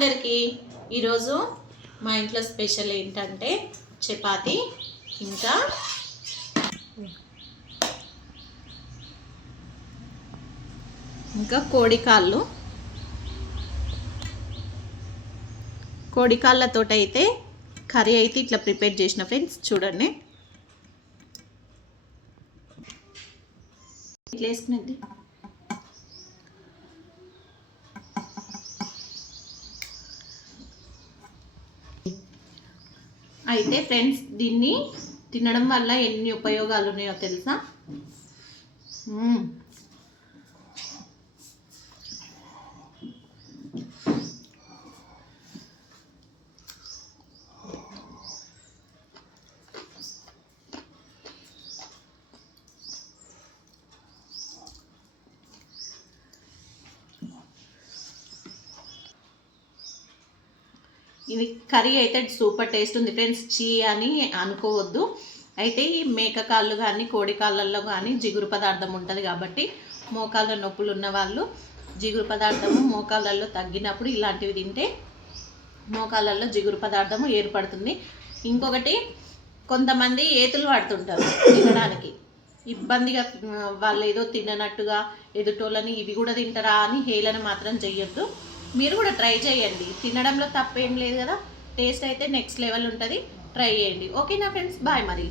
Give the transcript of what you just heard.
అందరికీ ఈరోజు మా ఇంట్లో స్పెషల్ ఏంటంటే చపాతి ఇంకా కోడికాళ్ళతో అయితే కర్రీ అయితే ఇట్లా ప్రిపేర్ చేసిన ఫ్రెండ్స్ చూడండి. ఇట్లా వేసుకునేది అయితే ఫ్రెండ్స్, దీన్ని తినడం వల్ల ఎన్ని ఉపయోగాలు ఉన్నాయో తెలుసా? ఇది కర్రీ అయితే సూపర్ టేస్ట్ ఉంది ఫ్రెండ్స్. చీ అని అనుకోవద్దు. అయితే ఈ మేక కాళ్ళు కానీ కోడి కాళ్ళల్లో కానీ జిగురు పదార్థం ఉంటుంది కాబట్టి మోకాళ్ళ నొప్పులు ఉన్న వాళ్ళు జిగురు పదార్థము మోకాళ్ళల్లో తగ్గినప్పుడు ఇలాంటివి తింటే మోకాళ్ళల్లో జిగురు పదార్థము ఏర్పడుతుంది. ఇంకొకటి, కొంతమంది ఏతులు పడుతుంటారు తినడానికి ఇబ్బందిగా, వాళ్ళు ఏదో తిననట్టుగా ఎదుటోళ్ళని ఇవి కూడా తింటారా అని హేళన మాత్రం చెయ్యొద్దు. మీరు కూడా ట్రై చేయండి, తినడంలో తప్పేం లేదు కదా. టేస్ట్ అయితే నెక్స్ట్ లెవెల్ ఉంటుంది. ట్రై చేయండి. ఓకేనా ఫ్రెండ్స్, బాయ్ మరి.